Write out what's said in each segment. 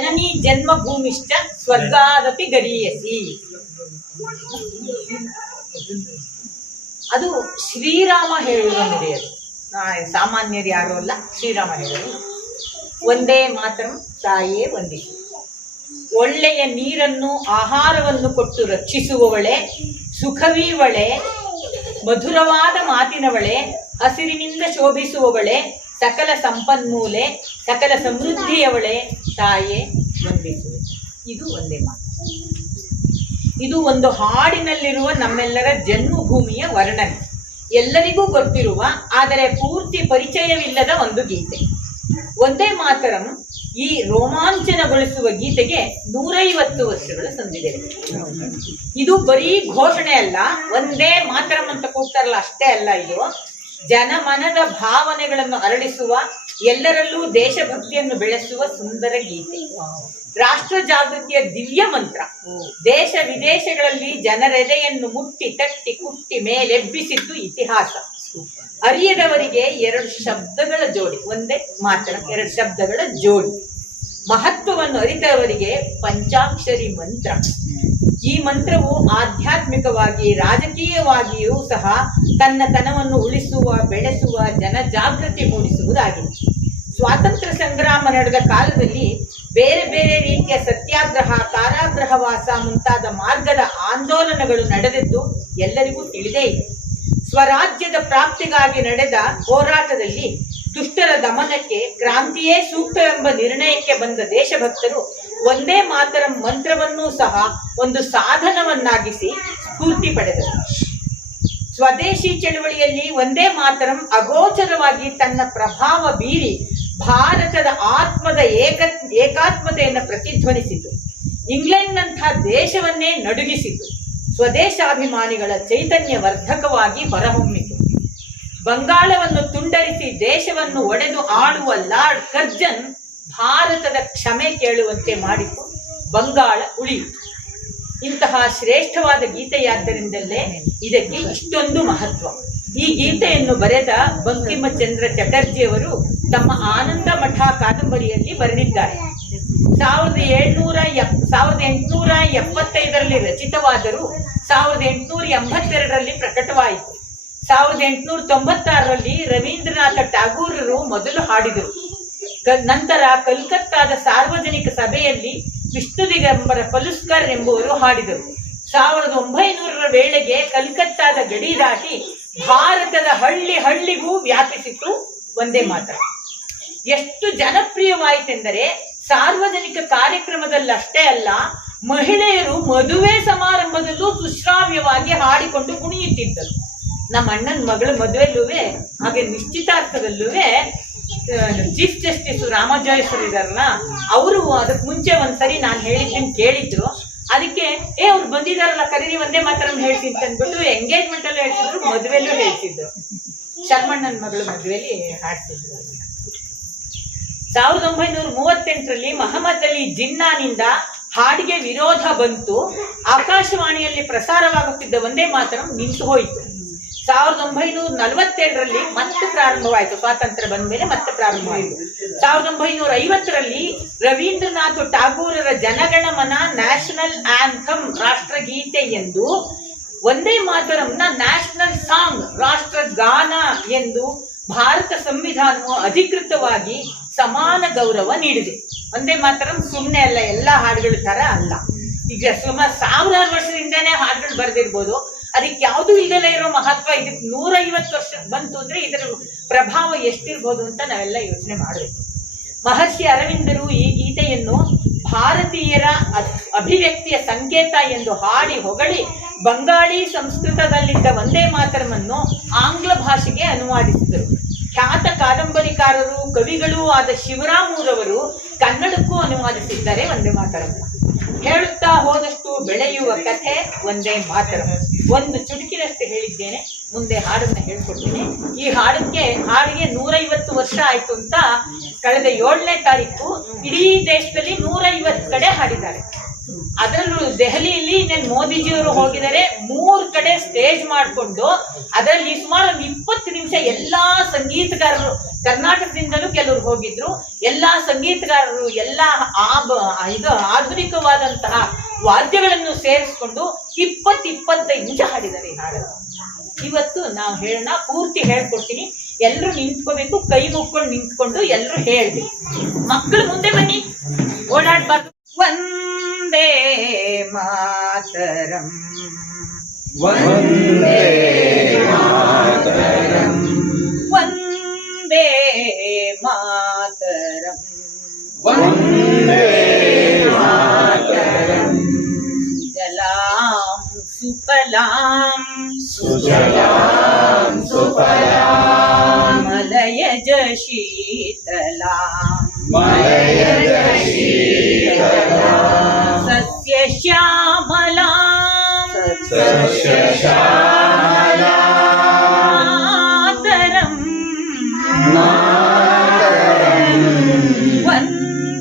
ಜನನಿ ಜನ್ಮಭೂಮಿಶ್ಚ ಸ್ವರ್ಗಾದಪಿ ಗರೀಯಸಿ. ಅದು ಶ್ರೀರಾಮ ಹೇಳುವ ನುಡಿಯದು. ಸಾಮಾನ್ಯರು ಯಾರು ಅಲ್ಲ, ಶ್ರೀರಾಮ ಹೇಳುವ ಒಂದೇ ಮಾತ್ರ ತಾಯೇ ವಂದಿಸು. ಒಳ್ಳೆಯ ನೀರನ್ನು, ಆಹಾರವನ್ನು ಕೊಟ್ಟು ರಕ್ಷಿಸುವವಳೆ ಸುಖವೀವಳೆ ಮಧುರವಾದ ಮಾತಿನವಳೆ, ಹಸಿರಿನಿಂದ ಶೋಭಿಸುವವಳೆ, ಸಕಲ ಸಂಪನ್ಮೂಲೆ, ಸಕಲ ಸಮೃದ್ಧಿಯವಳೆ ತಾಯೇ ವಂದಿಸುವೆ ಇದು ಒಂದೇ ಮಾತು. ಇದು ಒಂದು ಹಾಡಿನಲ್ಲಿರುವ ನಮ್ಮೆಲ್ಲರ ಜನ್ಮಭೂಮಿಯ ವರ್ಣನೆ. ಎಲ್ಲರಿಗೂ ಗೊತ್ತಿರುವ, ಆದರೆ ಪೂರ್ತಿ ಪರಿಚಯವಿಲ್ಲದ ಒಂದು ಗೀತೆ. ಒಂದೇ ಮಾತರಂ ಈ ರೋಮಾಂಚನಗೊಳಿಸುವ ಗೀತೆಗೆ ನೂರೈವತ್ತು ವರ್ಷಗಳು ಸಂದಿದೆ. ಇದು ಬರೀ ಘೋಷಣೆ ಅಲ್ಲ, ಒಂದೇ ಮಾತರಂ ಅಂತ ಕೂಗ್ತಾರಲ್ಲ, ಅಷ್ಟೇ ಅಲ್ಲ ಇದು. ಜನಮನದ ಭಾವನೆಗಳನ್ನು ಅರಳಿಸುವ, ಎಲ್ಲರಲ್ಲೂ ದೇಶಭಕ್ತಿಯನ್ನು ಬೆಳೆಸುವ ಸುಂದರ ಗೀತೆ. ರಾಷ್ಟ್ರ ಜಾಗೃತಿಯ ದಿವ್ಯ ಮಂತ್ರ. ದೇಶ ವಿದೇಶಗಳಲ್ಲಿ ಜನರೆದೆಯನ್ನು ಮುಟ್ಟಿ ತಟ್ಟಿ ಕುಟ್ಟಿ ಮೇಲೆಬ್ಬಿಸಿದ್ದು ಇತಿಹಾಸ. ಅರಿಯದವರಿಗೆ ಎರಡು ಶಬ್ದಗಳ ಜೋಡಿ. ಒಂದೇ ಮಾತ್ರ, ಎರಡು ಶಬ್ದಗಳ ಜೋಡಿ. ಮಹತ್ವವನ್ನು ಅರಿತವರಿಗೆ ಪಂಚಾಕ್ಷರಿ ಮಂತ್ರ. ಈ ಮಂತ್ರವು ಆಧ್ಯಾತ್ಮಿಕವಾಗಿ, ರಾಜಕೀಯವಾಗಿಯೂ ಸಹ ತನ್ನ ತನವನ್ನು ಉಳಿಸುವ, ಬೆಳೆಸುವ ಜನಜಾಗೃತಿ ಮೂಡಿಸುವುದಾಗಿದೆ ಸ್ವಾತಂತ್ರ್ಯ ಸಂಗ್ರಾಮ ನಡೆದ ಕಾಲದಲ್ಲಿ ಬೇರೆ ಬೇರೆ ರೀತಿಯ ಸತ್ಯಾಗ್ರಹ ಕಾರಾಗ್ರಹವಾಸ ಮುಂತಾದ ಮಾರ್ಗದ ಆಂದೋಲನಗಳು ನಡೆದದ್ದು ಎಲ್ಲರಿಗೂ ತಿಳಿದೇ ಇದೆ. ಸ್ವರಾಜ್ಯದ ಪ್ರಾಪ್ತಿಗಾಗಿ ನಡೆದ ಹೋರಾಟದಲ್ಲಿ ದುಷ್ಟರ ದಮನಕ್ಕೆ, ಕ್ರಾಂತಿಯೇ ಸೂಕ್ತವೆಂಬ ನಿರ್ಣಯಕ್ಕೆ ಬಂದ ದೇಶಭಕ್ತರು ಒಂದೇ ಮಾತರ ಮಂತ್ರವನ್ನೂ ಸಹ ಒಂದು ಸಾಧನವನ್ನಾಗಿಸಿ ಸ್ಫೂರ್ತಿ ಪಡೆದರು. ಸ್ವದೇಶಿ ಚಳವಳಿಯಲ್ಲಿ ಒಂದೇ ಮಾತರಂ, ಅಗೋಚರವಾಗಿ ತನ್ನ ಪ್ರಭಾವ ಬೀರಿ ಭಾರತದ ಆತ್ಮದ ಏಕ, ಏಕಾತ್ಮತೆಯನ್ನು ಪ್ರತಿಧ್ವನಿಸಿತು. ಇಂಗ್ಲೆಂಡ್ನಂಥ ದೇಶವನ್ನೇ ನಡುಗಿಸಿತು. ಸ್ವದೇಶಾಭಿಮಾನಿಗಳ ಚೈತನ್ಯ ವರ್ಧಕವಾಗಿ ಹೊರಹೊಮ್ಮಿತು. ಬಂಗಾಳವನ್ನು ತುಂಡರಿಸಿ ದೇಶವನ್ನು ಒಡೆದು ಆಳುವ ಲಾರ್ಡ್ ಕರ್ಜನ್ ಭಾರತದ ಕ್ಷಮೆ ಕೇಳುವಂತೆ ಮಾಡಿತು. ಬಂಗಾಳ ಉಳಿಯಿತು. ಇಂತಹ ಶ್ರೇಷ್ಠವಾದ ಗೀತೆಯಾದ್ದರಿಂದಲೇ ಇದಕ್ಕೆ ಇಷ್ಟೊಂದು ಮಹತ್ವ. ಈ ಗೀತೆಯನ್ನು ಬರೆದ ಬಂಕಿಮಚಂದ್ರ ಚಟರ್ಜಿಯವರು ತಮ್ಮ ಆನಂದ ಮಠ ಕಾದಂಬರಿಯಲ್ಲಿ ಬರೆದಿದ್ದಾರೆ. ಸಾವಿರದ ಏಳ್ನೂರ ಎಪ್, ಸಾವಿರದ ಎಂಟುನೂರ ಎಪ್ಪತ್ತೈದರಲ್ಲಿ ರಚಿತವಾದರೂ ಸಾವಿರದ ಎಂಟುನೂರ ಎಂಬತ್ತೆರಡರಲ್ಲಿ ಪ್ರಕಟವಾಯಿತು. ಸಾವಿರದ ಎಂಟುನೂರ ತೊಂಬತ್ತಾರರಲ್ಲಿ ರವೀಂದ್ರನಾಥ ಟಾಗೂರರು ಮೊದಲು ಹಾಡಿದರು. ನಂತರ ಕಲ್ಕತ್ತಾದ ಸಾರ್ವಜನಿಕ ಸಭೆಯಲ್ಲಿ ವಿಷ್ಣು ದಿಗಂಬರ ಪಲುಸ್ಕರ್ ಎಂಬುವರು ಹಾಡಿದರು. ಸಾವಿರದ ಒಂಬೈನೂರರ ವೇಳೆಗೆ ಕಲ್ಕತ್ತಾದ ಗಡಿ ದಾಟಿ ಭಾರತದ ಹಳ್ಳಿ ಹಳ್ಳಿಗೂ ವ್ಯಾಪಿಸಿತು ಒಂದೇ ಮಾತ್ರ. ಎಷ್ಟು ಜನಪ್ರಿಯವಾಯಿತೆಂದರೆ ಸಾರ್ವಜನಿಕ ಕಾರ್ಯಕ್ರಮದಲ್ಲಷ್ಟೇ ಅಲ್ಲ, ಮಹಿಳೆಯರು ಮದುವೆ ಸಮಾರಂಭದಲ್ಲೂ ಸುಶ್ರಾವ್ಯವಾಗಿ ಹಾಡಿಕೊಂಡು ಕುಣಿಯುತ್ತಿದ್ದರು. ನಮ್ಮ ಅಣ್ಣನ ಮಗಳ ಮದುವೆಲ್ಲೂ ಹಾಗೆ ನಿಶ್ಚಿತಾರ್ಥದಲ್ಲೂವೆ ಚೀಫ್ ಜಸ್ಟಿಸ್ ರಾಮಜೋಯಿಸರು ಇದಾರಲ್ಲ, ಅವರು ಅದಕ್ಕೆ ಮುಂಚೆ ಒಂದ್ಸರಿ ನಾನು ಹೇಳಿದ್ದೀನಿ ಕೇಳಿದ್ರು. ಅದಕ್ಕೆ, ಏ, ಅವ್ರು ಬಂದಿದಾರಲ್ಲ, ಕರೀರಿ, ಒಂದೇ ಮಾತ್ರ ಹೇಳ್ತೀನಿ ಅಂದ್ಬಿಟ್ಟು ಎಂಗೇಜ್ಮೆಂಟ್ ಅಲ್ಲೂ ಹೇಳ್ತಿದ್ರು ಮದುವೆಲ್ಲೂ ಹೇಳ್ತಿದ್ರು ಶರ್ಮಣ್ಣನ ಮಗಳು ಮದುವೆಲಿ ಹಾಡ್ತಿದ್ರು. ಸಾವಿರದ ಒಂಬೈನೂರ ಮೂವತ್ತೆಂಟರಲ್ಲಿ ಮಹಮ್ಮದ್ ಅಲಿ ಜಿನ್ನಾನಿಂದ ಹಾಡಿಗೆ ವಿರೋಧ ಬಂತು. ಆಕಾಶವಾಣಿಯಲ್ಲಿ ಪ್ರಸಾರವಾಗುತ್ತಿದ್ದ ಒಂದೇ ಮಾತ್ರ ನಿಂತು ಹೋಯಿತು. ಸಾವಿರದ ಒಂಬೈನೂರ ನಲವತ್ತೇಳರಲ್ಲಿ ಮತ್ತೆ ಪ್ರಾರಂಭವಾಯಿತು. ಸ್ವಾತಂತ್ರ್ಯ ಬಂದ ಮೇಲೆ ಮತ್ತೆ ಪ್ರಾರಂಭವಾಯಿತು. ಸಾವಿರದ ಒಂಬೈನೂರ ಐವತ್ತರಲ್ಲಿ ರವೀಂದ್ರನಾಥ್ ಟಾಗೂರರ ಜನಗಣಮನ ನ್ಯಾಷನಲ್ ಆಂಥಮ್ ರಾಷ್ಟ್ರಗೀತೆ ಎಂದು ಒಂದೇ ಮಾತರಂನ ನ್ಯಾಷನಲ್ ಸಾಂಗ್ ರಾಷ್ಟ್ರ ಗಾನ ಎಂದು ಭಾರತ ಸಂವಿಧಾನವು ಅಧಿಕೃತವಾಗಿ ಸಮಾನ ಗೌರವ ನೀಡಿದೆ. ಒಂದೇ ಮಾತರಂ ಸುಮ್ಮನೆ ಅಲ್ಲ, ಎಲ್ಲ ಹಾಡುಗಳ ತರ ಅಲ್ಲ. ಈಗ ಸುಮಾರು ಸಾವಿರಾರು ವರ್ಷದಿಂದನೇ ಹಾಡುಗಳು ಬರೆದಿರ್ಬೋದು. ಅದಕ್ಕೆ ಯಾವುದು ಇಲ್ಲದೆ ಇರೋ ಮಹತ್ವ ಇದಕ್ಕೆ ನೂರೈವತ್ತು ವರ್ಷ ಬಂತು ಅಂದ್ರೆ ಇದರ ಪ್ರಭಾವ ಎಷ್ಟಿರ್ಬೋದು ಅಂತ ನಾವೆಲ್ಲ ಯೋಚನೆ ಮಾಡಬೇಕು. ಮಹರ್ಷಿ ಅರವಿಂದರು ಈ ಗೀತೆಯನ್ನು ಭಾರತೀಯರ ಅಭಿವ್ಯಕ್ತಿಯ ಸಂಕೇತ ಎಂದು ಹಾಡಿ ಹೊಗಳಿ ಬಂಗಾಳಿ ಸಂಸ್ಕೃತದಲ್ಲಿದ್ದ ಒಂದೇ ಮಾತ್ರವನ್ನು ಆಂಗ್ಲ ಭಾಷೆಗೆ ಅನುವಾದಿಸಿದರು. ಖ್ಯಾತ ಕಾದಂಬರಿಕಾರರು, ಕವಿಗಳೂ ಆದ ಶಿವರಾಮೂರವರು ಕನ್ನಡಕ್ಕೂ ಅನುವಾದಿಸಿದ್ದಾರೆ ಒಂದೇ ಮಾತರ ಹೇಳುತ್ತಾ ಹೋದಷ್ಟು ಬೆಳೆಯುವ ಕಥೆ ಒಂದೇ ಮಾತರಂ ಒಂದು ಚುಟುಕಿನಷ್ಟು ಹೇಳಿದ್ದೇನೆ, ಮುಂದೆ ಹಾಡನ್ನ ಹೇಳ್ಕೊಡ್ತೀನಿ. ಈ ಹಾಡಕ್ಕೆ, ಹಾಡಿಗೆ ನೂರೈವತ್ತು ವರ್ಷ ಆಯ್ತು ಅಂತ ಕಳೆದ ಏಳನೇ ತಾರೀಕು ಇಡೀ ದೇಶದಲ್ಲಿ ನೂರೈವತ್ತು ಕಡೆ ಹಾಡಿದ್ದಾರೆ. ಅದರಲ್ಲೂ ದೆಹಲಿಯಲ್ಲಿ ನಾನು ಮೋದಿಜಿಯವರು ಹೋಗಿದ್ದಾರೆ, ಮೂರ್ ಕಡೆ ಸ್ಟೇಜ್ ಮಾಡಿಕೊಂಡು, ಅದರಲ್ಲಿ ಸುಮಾರು ಒಂದು ಇಪ್ಪತ್ತು ನಿಮಿಷ ಎಲ್ಲಾ ಸಂಗೀತಗಾರರು, ಕರ್ನಾಟಕದಿಂದಲೂ ಕೆಲವರು ಹೋಗಿದ್ರು. ಎಲ್ಲಾ ಸಂಗೀತಗಾರರು, ಎಲ್ಲಾ ಆಬ, ಇದು ಆಧುನಿಕವಾದಂತಹ ವಾದ್ಯಗಳನ್ನು ಸೇರಿಸ್ಕೊಂಡು ಇಪ್ಪತ್ತು ಇಪ್ಪತ್ತೈದು ನಿಮಿಷ ಹಾಡಿದ್ದಾರೆ ಇವತ್ತು ನಾವು ಹೇಳೋಣ, ಪೂರ್ತಿ ಹೇಳ್ಕೊಡ್ತೀನಿ. ಎಲ್ಲರೂ ನಿಂತ್ಕೋಬೇಕು, ಕೈ ಮುಕ್ಕೊಂಡು ನಿಂತ್ಕೊಂಡು ಎಲ್ಲರೂ ಹೇಳಿ ಮಕ್ಕಳು ಮುಂದೆ ಬನ್ನಿ. മാതരം. വന്ദേ മാതരം. വന്ദേ മാതരം. വന്ദേ മാതരം ജലാം സുഫലാം. സുജലാം സുഫലാം. മലയജ ശീതലാം മലയജ ശീതലാം സസ്യശ്യാം ಶ್ಯಾಮಲಾಂ ಸಸ್ಯಶ್ಯಾಮಲಾಂ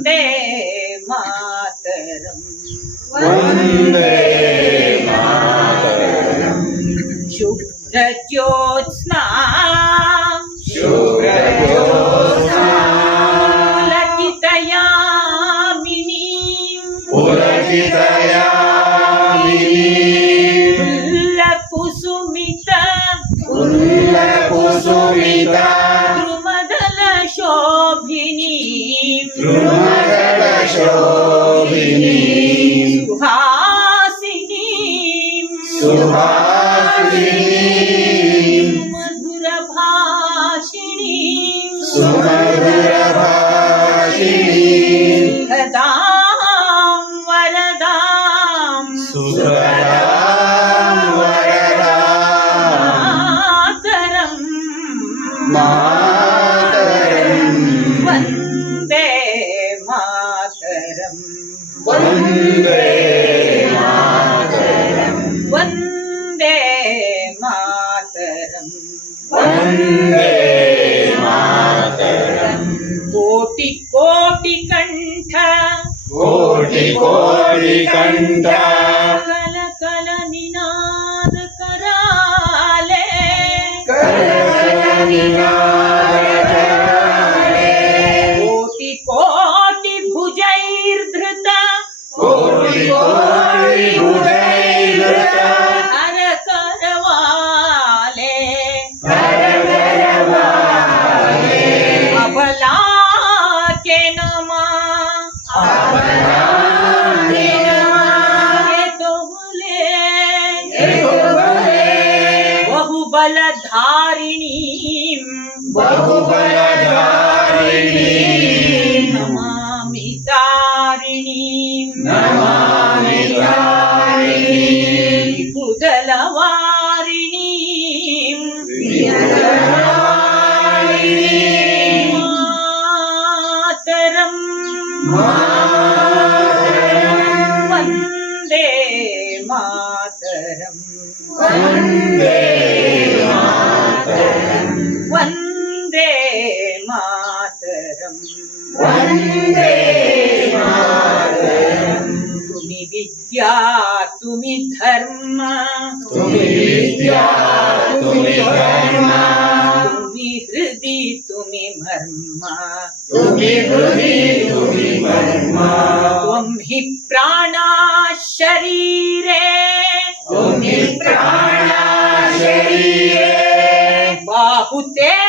ಮಾತರಂ ಮಾತರಂ दां वरदां सुखदां वरदातरं मातरं वन्दे मातरं वन्दे मातरं वन्दे मातरं वन्दे கோடி கண்ட बहुबलधारिणीं बहुबलधारिणीं नमामि तारिणीं नमामि तारिणीं कुदलवारिणीं मातरम् वन्दे मातरम् वन्दे तुम्ही विद्या तुम्ही धर्म। तुम्ही विद्या तुम्ही धर्म। तुम्ही हृदय तुम्ही मर्म। तुम्ही हृदय तुम्ही मर्म। त्वं हि प्राणा शरीरे। त्वं हि प्राणा शरीरे। बाहुते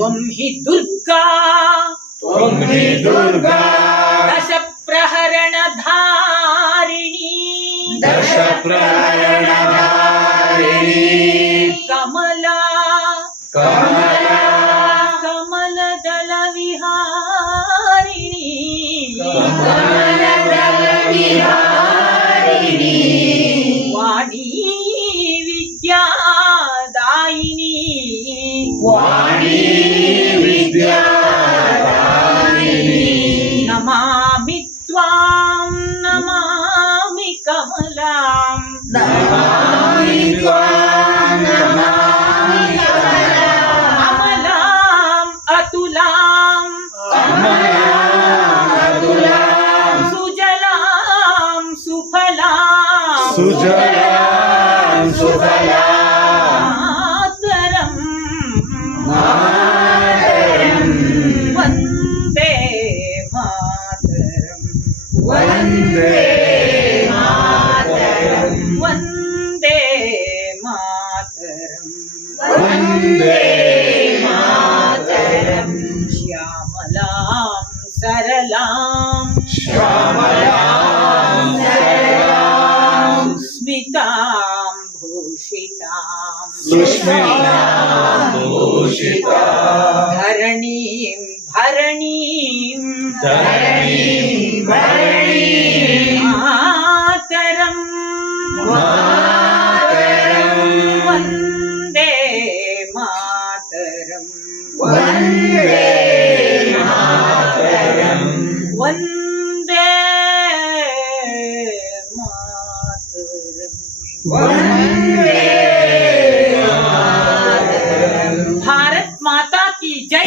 त्वं हि दुर्गा। त्वं हि दुर्गा। दश दशप्रहरणधारिणी। कमला कमला சுஜலாம் சுகலாத்தரம் மாதரம் வந்தே மாதரம் வந்தே धरणीं भरणीं धरणीं भरणीं मातरम् मातरम् वन्दे मातरम् वन्दे मातरम् वन्दे मातरम् वन्दे